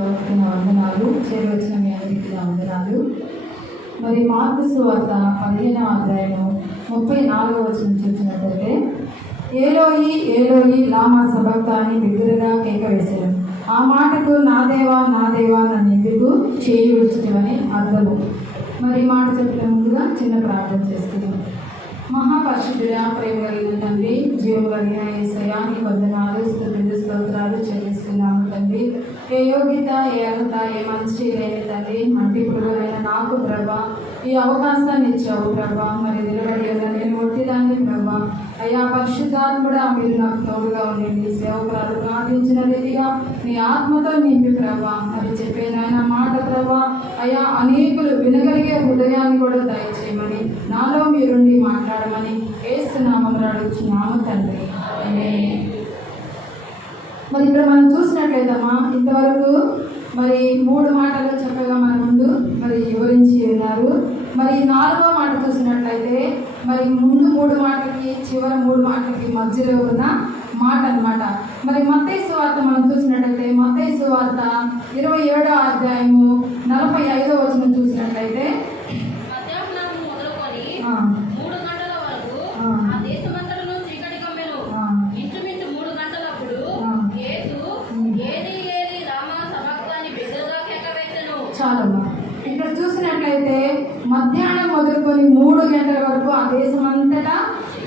వందనాలు చేరవచ్చిన మీ అందరికీ వందనాలు. మరి మార్కు సువార్త పదిహేనవ అధ్యాయం ముప్పై నాలుగవ వచ్చిన చూసినట్లయితే ఏలోయి ఏలోయి లామా సభక్త అని బిగ్గరగా కేక వేశారు ఆ మాటకు నా దేవా నా దేవా నన్ను ఎందుకు చేయి అర్థము. మరి మాట చెప్పిన ముందుగా చిన్న ప్రార్థన చేసుకుందాం. మహాపరిశుద్ధుడ ప్రేమ కలిగిన తండ్రి జీవం కలిగిన ఏసయా నీ వందనాలు స్థుతులు స్తోత్రాలు చెల్లిస్తున్నాము తండ్రి. ఏ యోగ్యత ఏ అర్హత ఏ మంచి లేని తండ్రి మంటి పురుగులైన నాకు ప్రభా ఈ అవకాశాన్ని ఇచ్చావు ప్రభా మరి నిలబడి ఉన్న నేను ఒట్టిదాన్ని ప్రభా. అయ్యా పరిశుద్ధాత్ముడా మీరు నాకు తోడుగా ఉండండి. సేవకురాలు ప్రార్థించిన రీతిగా నీ ఆత్మతో నింపి ప్రభా. మరి చెప్పే నాయన మాట ప్రభా అయ్యా అనేకులు వినగలిగే హృదయాన్ని కూడా దయచేయమని నాలో మీరుండి మాట్లాడమని ఏస్తున్నామని అడుగుతున్నాము తండ్రి. మరి ఇక్కడ మనం చూసినట్లయితేమా ఇంతవరకు మరి మూడు మాటలు చక్కగా మన ముందు మరి వివరించి ఉన్నారు. మరి నాలుగో మాట చూసినట్లయితే మరి ముందు మూడు మాటలకి చివరి మూడు మాటలకి మధ్యలో ఉన్న మాట అన్నమాట. మరి మత్తయి సువార్త మనం చూసినట్లయితే మత్తయి సువార్త ఇరవై ఏడో అధ్యాయము నలభై ఐదో వచనం చూసినట్లయితే మధ్యాహ్నం మొదలుకొని ఆ, మూడు గంటల వరకు ఆ. ఆ దేశమంతటను చీకటి కమ్మెను ఆ, ఇంచుమించు మూడు గంటలప్పుడు ఆ. యేసు ఉమ్. ఏది ఏది రామా సభక్తాన్ని బిగ్గరగా కేకవేసెను చాలమ్మా ఇక్కడ చూసినట్లయితే మధ్యాహ్నం మొదలుకొని మూడు గంటల వరకు ఆ దేశం అంతటా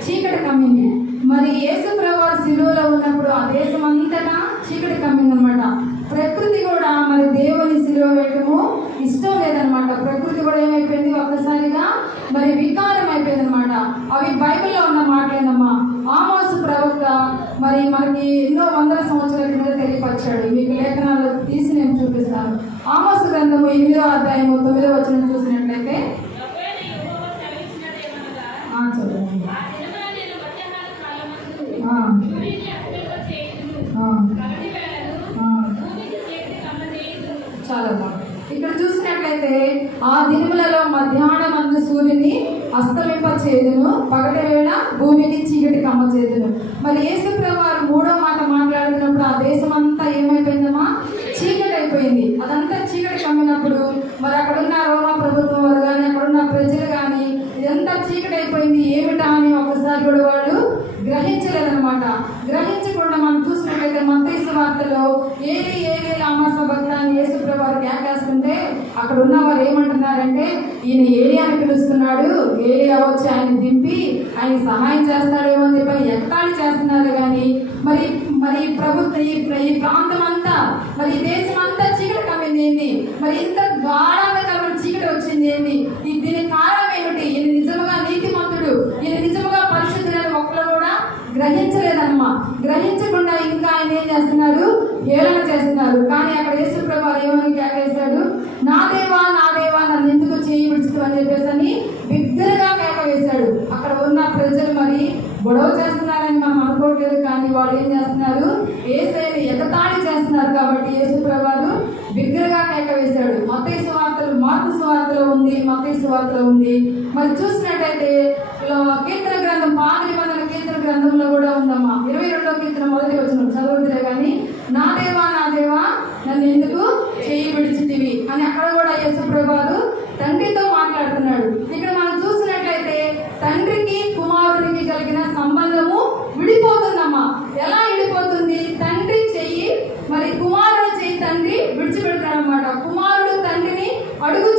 చీకటి కమ్మింది మరి యేసు ప్రభా శిలువలో ఉన్నప్పుడు ఆ దేశం అంతటా చీకటి కమ్మింది అనమాట ప్రకృతి కూడా మరి దేవుని శిలువ వేయటము ఇష్టం లేదనమాట. ప్రకృతి కూడా ఏమైపోయింది ఒక్కసారిగా? మరి వికారం అయిపోయింది అనమాట అవి బైబిల్లో ఉన్న మాటలేనమ్మా. ఆమోసు ప్రవక్త మరి మనకి ఎన్నో వందల సంవత్సరాల కింద తెలియపరిచాడు. మీకు లేఖనాలు తీసి నేను చూపిస్తాను. ఆమోసు గ్రంథము ఎనిమిదో అధ్యాయము తొమ్మిదో వచ్చిన చూసినట్లయితే చేదును పగటి వేళ భూమికి చీకటి కమ్మ చేదును. మరి యేసుప్రభు వారు మూడో మాట మాట్లాడుతున్నప్పుడు ఆ దేశం అంతా ఏమైపోయిందమ్మా? చీకటి అయిపోయింది అదంతా చీకటి కమ్మినప్పుడు మరి అక్కడున్న రోమా ప్రభుత్వం వారు కానీ అక్కడున్న ప్రజలు కానీ ఇదంతా చీకటి అయిపోయింది ఏమిటా అని ఒకసారి కూడా వాళ్ళు గ్రహించలేదన్నమాట. గ్రహ వార్తలో ఏది ఏది లామాస భక్త అని యేసుప్రభు వారు కేకేస్తుంటే అక్కడ ఉన్న వారు ఏమంటున్నారంటే ఈయన ఏలియాని పిలుస్తున్నాడు ఏలియా వచ్చి ఆయన దింపి ఆయన సహాయం చేస్తాడేమో అని చెప్పి ఎక్కాలి చేస్తున్నారు కానీ మరి మరి ప్రభుత్వం ఈ ప్రాంతం అంతా మరి దేశం అంతా చీకటి కమ్మింది మరి ఇంత గాఢాంధకరమైన చీకటి వచ్చింది ఏంది ఈ దీని కారణం ఏమిటి ఈయన నిజముగా నీతిమంతుడు ఈయన నిజముగా పరిశుద్ధులని ఒక్కరు కూడా గ్రహించలేదమ్మా గ్రహించకుండా ఇంకా ఆయన ఏం చేస్తున్నారు హేళన చేస్తున్నారు కానీ అక్కడ యేసుప్రభు వారు ఏమని కేకేశాడు నా దేవా నా దేవా నన్ను ఎందుకు చేయి విడుచుతూ అని చెప్పేసి అని బిగ్గరగా కేక వేశాడు అక్కడ ఉన్న ప్రజలు మరి గొడవ చేస్తున్నారని మనం అనుకోవట్లేదు కానీ వాళ్ళు ఏం చేస్తున్నారు ఏసైని ఎగతాళి చేస్తున్నారు కాబట్టి యేసుప్రభు వారు బిగ్గరగా కేక వేశాడు మతయ్య సువార్తలు మార్పు సువార్తలో ఉంది మతయ్య ఉంది. మరి చూసినట్టయితే కీర్తన గ్రంథం పాత నిబంధన కీర్తన గ్రంథంలో కూడా ఉందమ్మా. ఇరవై రెండో కీర్తన మొదటి వచ్చిన చదువుతులే కానీ నా దేవా నా దేవా నన్ను ఎందుకు చేయి విడిచితివి? అని అక్కడ కూడా యేసుప్రభు వారు తండ్రితో మాట్లాడుతున్నాడు. ఇక్కడ మనం చూసినట్లయితే తండ్రికి కుమారునికి కలిగిన సంబంధము విడిపోతుందమ్మా. ఎలా విడిపోతుంది? తండ్రి చెయ్యి మరి కుమారుడు చెయ్యి తండ్రి విడిచిపెడతాడు అనమాట కుమారుడు తండ్రిని అడుగు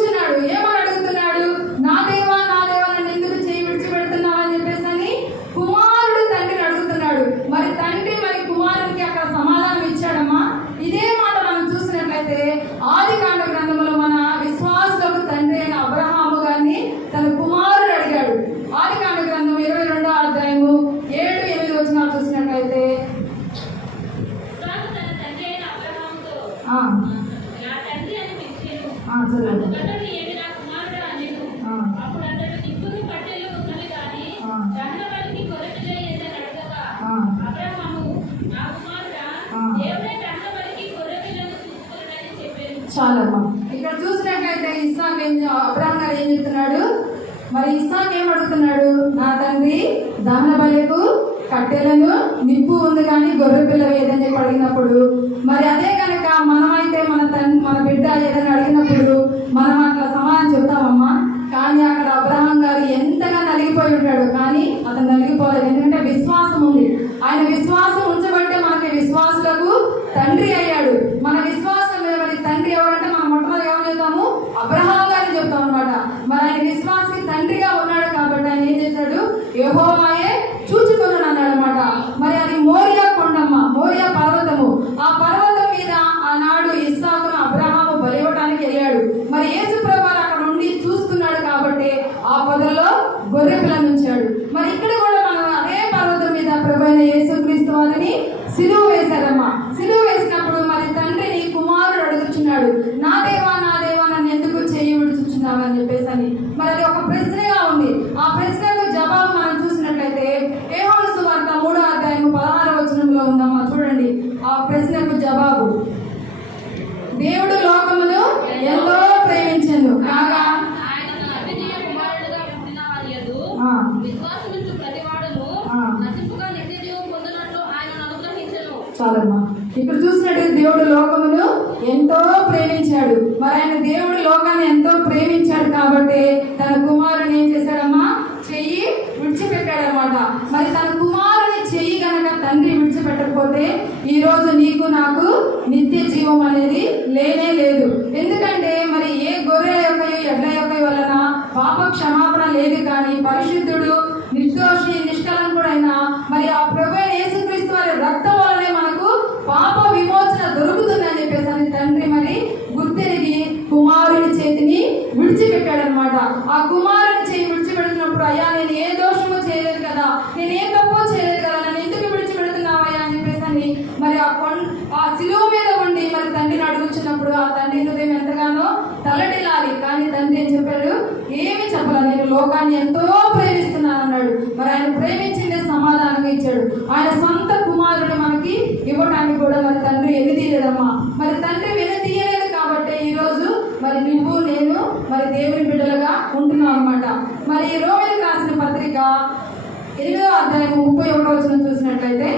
చాలమ్మా ఇక్కడ చూసినట్లయితే ఇస్లాం ఏం అబ్రాహం గారు ఏం చెప్తున్నాడు? మరి ఇస్లాం ఏం అడుగుతున్నాడు? నా తండ్రి దహన బలికు కట్టెలను నిప్పు ఉంది కానీ గొర్రె పిల్ల ఏదని చెప్పి అడిగినప్పుడు మరి అదే కనుక మనమైతే మన త మన బిడ్డ ఏదైనా అడిగినప్పుడు మనం అట్లా సమాధానం చెప్తామమ్మా కానీ అక్కడ అబ్రహాం గారు ఎంతగా నలిగిపోయి ఉంటాడు కానీ అతను నలిగిపోలేదు ఎందుకంటే విశ్వాసం ఉంది ఆయన విశ్వాసం ఉంచబట్టే మనకి విశ్వాసులకు తండ్రి అయ్యాడు మన విశ్వాసం మీద మరి తండ్రి ఎవరంటే మనం మొట్టమొదటి ఎవరు చెప్తాము అబ్రహాం గారిని చెప్తాం అనమాట మరి ఆయన విశ్వాసకి తండ్రిగా ఉన్నాడు కాబట్టి ఆయన ఏం చేశాడు యహోవాయే చూచుకున్నాడు అన్నాడు అనమాట మరి అది మోరియా కొండమ్మ మోరియా పర్వతము. ఆ పర్వతం మీద ఆనాడు ఇస్సాకును అబ్రహాము బలివ్వటానికి వెళ్ళాడు. మరి యేసు ప్రభావం అక్కడ ఉండి చూస్తున్నాడు కాబట్టి ఆ పొదలో గొర్రె పిల్లను ఉంచాడు. మరి ఇక్కడ కూడా మనం అదే పర్వతం మీద ప్రభు అయిన యేసుక్రీస్తు వారిని సిలువ వేశారమ్మా. సిలువ వేసినప్పుడు మరి తండ్రిని కుమారుడు అడుగుచున్నాడు నా దేవా నా దేవా నన్ను ఎందుకు చేయి విడుచుచున్నావు అని చెప్పేసి అని మరి అది ఒక ప్రశ్నగా ఉంది ఆ ప్రశ్నకు జవాబు మనం చూసినట్లయితే ఏహోను సువార్త మూడో అధ్యాయం పదహారు వచనంలో ఉందమ్మా చూడండి ఆ ప్రశ్నకు జవాబు దేవుడు లోకమును ఎంతో ప్రేమించను కాగా ఆయన తన అద్వితీయ కుమారుడుగా పుట్టిన వారి యందు ఆ. విశ్వాసముంచు ప్రతివాడును ఆ. నశింపుగా నిత్య జీవం పొందినట్లు ఆయనను అనుగ్రహించెను చాలమ్మా ఇప్పుడు చూసినట్టు దేవుడు లోకమును ఎంతో ప్రేమించాడు. మరి ఆయన దేవుడు లోకాన్ని ఎంతో ప్రేమించాడు కాబట్టి తన కుమారుని ఏం చేశాడమ్మా? చెయ్యి విడిచిపెట్టాడనమాట మరి తన కుమారుని చెయ్యి గనక తండ్రి విడిచిపెట్టకపోతే ఈ రోజు నీకు నాకు నిత్య జీవం అనేది లేనే లేదు. అడుగుచున్నప్పుడు ఆ తండ్రి హృదయం ఎంతగానో తల్లడిల్లాలి. కానీ తండ్రి ఏం చెప్పాడు? ఏమి చెప్పాలి నేను లోకాన్ని ఎంతో ప్రేమిస్తున్నాను అన్నాడు. మరి ఆయన ప్రేమించిందే సమాధానంగా ఇచ్చాడు. ఆయన సొంత కుమారుడు మనకి ఇవ్వడానికి కూడా మరి తండ్రి ఎన్నితీయలేదమ్మా. మరి తండ్రి వెనుతీయలేదు కాబట్టి ఈ రోజు మరి నువ్వు నేను మరి దేవుని బిడ్డలుగా ఉంటున్నాం అనమాట మరి ఈ రోమిలకు రాసిన పత్రిక ఎనిమిదో అధ్యాయం ముప్పై ఒకటో వచ్చిన చూసినట్లయితే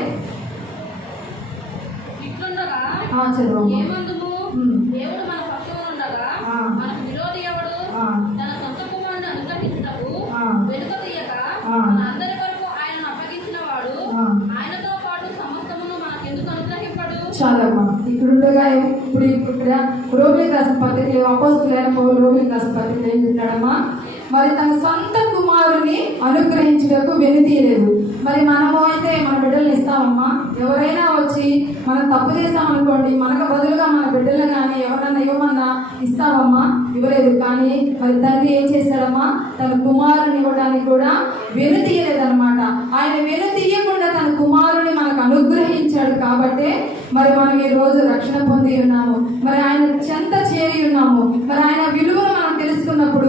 ఇట్లుండగా దేవుడు మన పక్షమున ఉండగా. మనకు విరోధి ఎవడు. తన సొంత కుమారుని అనుగ్రహించుటకు. వెనుక తీయక. మన అందరి వరకు ఆయనను అప్పగించిన వాడు. ఆయనతో పాటు సమస్తమును మనకెందుకు అనుగ్రహింపడు చాలమ్మా ఉండగా ఇప్పుడు ఇక్కడ రోమిలకు రాసిన పత్రికలు అపోస్తులైన పౌరు రోమిలకు రాసిన ఏం చెప్తాడమ్మా మరి తన సొంత వారిని అనుగ్రహించుటకు వెనుతీయలేదు మరి మనము అయితే మన బిడ్డల్ని ఇస్తామమ్మా. ఎవరైనా వచ్చి మనం తప్పు చేస్తామనుకోండి మనకు బదులుగా మన బిడ్డలు కానీ ఎవరన్నా ఇవ్వమన్నా ఇస్తామమ్మా ఇవ్వలేదు. కానీ మరి తండ్రి ఏం చేశాడమ్మా? తన కుమారుని ఇవ్వడానికి కూడా వెనుతీయలేదన్నమాట ఆయన వెనుతీయకుండా తన కుమారుని మనకు అనుగ్రహించాడు కాబట్టే మరి మనం ఈ రోజు రక్షణ పొంది ఉన్నాము. మరి ఆయన చెంత చేరి ఉన్నాము. మరి ఆయన విలువను మనం తెలుసుకున్నప్పుడు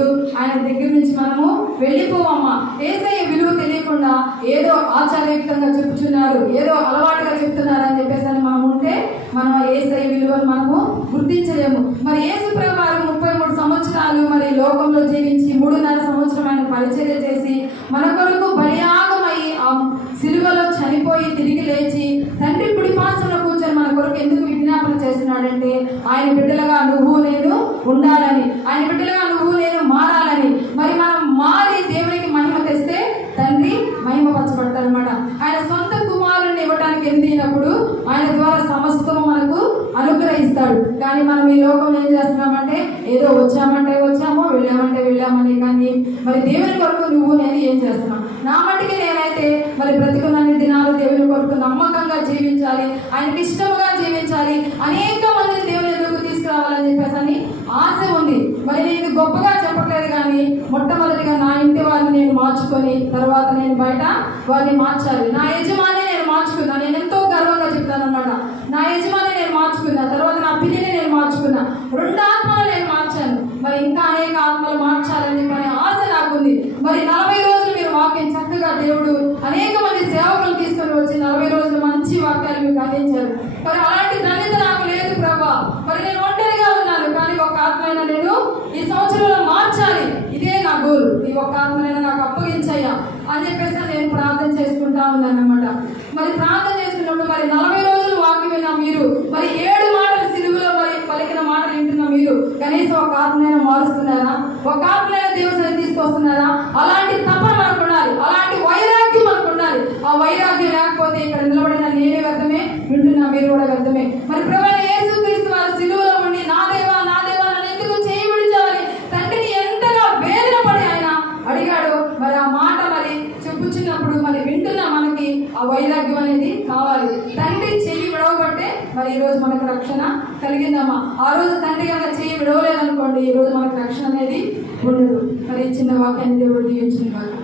ఆయన దగ్గర నుంచి మనము వెళ్ళిపోవమ్మా ఏసై విలువ తెలియకుండా ఏదో ఆచారయుక్తంగా చెప్తున్నారు ఏదో అలవాటుగా చెప్తున్నారు అని చెప్పేసి అని మనం ఉంటే మనం ఏసై విలువను మనము గుర్తించలేము. మరి యేసు ప్రభువారు ముప్పై మూడు సంవత్సరాలు మరి లోకంలో జీవించి మూడున్నర సంవత్సరం ఆయన పరిచర్య చేసి మన కొరకు బలియాగమై ఆ సిలువలో చనిపోయి తిరిగి లేచి తండ్రి కుడి కూర్చొని మన కొరకు ఎందుకు విజ్ఞాపన చేస్తున్నాడంటే ఆయన బిడ్డలుగా నువ్వు నేను ఉండాలి ఆయన బిడ్డలుగా నువ్వు నేను మారాలని మరి మనం మారి దేవునికి మహిమ తెస్తే తండ్రి మహిమ పరచబడతారనమాట ఆయన సొంత కుమారుని ఇవ్వడానికి ఎదిగినప్పుడు ఆయన ద్వారా సమస్తము మనకు ఇస్తాడు కానీ మనం ఈ లోకం ఏం చేస్తున్నామంటే ఏదో వచ్చామంటే వచ్చామో వెళ్ళామంటే వెళ్ళామని కానీ మరి దేవుని కొరకు నువ్వు నేను ఏం చేస్తున్నాం? నా మట్టికి నేనైతే మరి బ్రతికున్నన్ని దినాలు దేవుని కొరకు నమ్మకంగా జీవించాలి ఆయనకి ఇష్టముగా జీవించాలి అనేక మందిని దేవుని ఎదురుకు తీసుకురావాలని చెప్పేసి అని ఆశ ఉంది. మరి నేను గొప్పగా చెప్పట్లేదు కానీ మొట్టమొదటిగా నా ఇంటి వారిని నేను మార్చుకొని తర్వాత నేను బయట వారిని మార్చాలి. నా యజమాని నేను మార్చుకున్నాను. నేను ఎంతో గర్వంగా చెప్తాను అనమాట మార్చుకున్నా తర్వాత నా పిల్లిని నేను మార్చుకున్నా. రెండు ఆత్మలు నేను మార్చాను. మరి ఇంకా అనేక ఆత్మలు మార్చాలని చెప్పని ఆశ నాకుంది. మరి నలభై రోజులు మీరు వాక్యం చక్కగా దేవుడు అనేక మంది సేవకులు తీసుకొని వచ్చి నలభై రోజులు మంచి వాక్యాలు మీకు అందించారు మరి అలాంటి ధన్యత నాకు లేదు ప్రభా మరి నేను ఒంటరిగా ఉన్నాను కానీ ఒక ఆత్మైన నేను ఈ సంవత్సరంలో మార్చాలి ఇదే నా గోల్ ఈ ఒక ఆత్మనైనా నాకు అప్పగించయ్యా అని చెప్పేసి నేను ప్రార్థన చేసుకుంటా ఉన్నాను అనమాట మరి ప్రార్థన చేసుకున్నప్పుడు మరి నలభై రోజులు వాక్యం విన్నా మీరు మరి ఏడు మాటలు సిలువులో మరి పలికిన మాటలు వింటున్న మీరు కనీసం మారుస్తున్నారా? ఒక ఆత్మీయ దేవుని తీసుకొస్తున్నారా? అలాంటి తపన మనకు ఉండాలి. అలాంటి వైరాగ్యం మనకు ఉండాలి. ఆ వైరాగ్యం లేకపోతే ఇక్కడ నిలబడిన నేనే వ్యర్థమే వింటున్నా మీరు కూడా వ్యర్థమే. మరి ప్రవీణ యేసుక్రీస్తు వారు సిలువలో ఉండి నా దేవా నా దేవా నన్ను ఎందుకు చేయబడించాలని తండ్రిని ఎంతగా వేదన పడి ఆయన అడిగాడు మరి ఆ మాట మరి చెప్పుచున్నప్పుడు మరి వింటున్న మనకి ఆ వైరాగ్యం అనేది కావాలి. తండ్రి చెయ్యి విడవబట్టే మరి ఈ రోజు మనకు రక్షణ కలిగిందమ్మా. ఆ రోజు తండ్రి ఈ రోజు మనకు రక్షణ అనేది ఉండదు. మరి చిన్న వాక్యాన్ని దేవుడు దీవించిన కాదు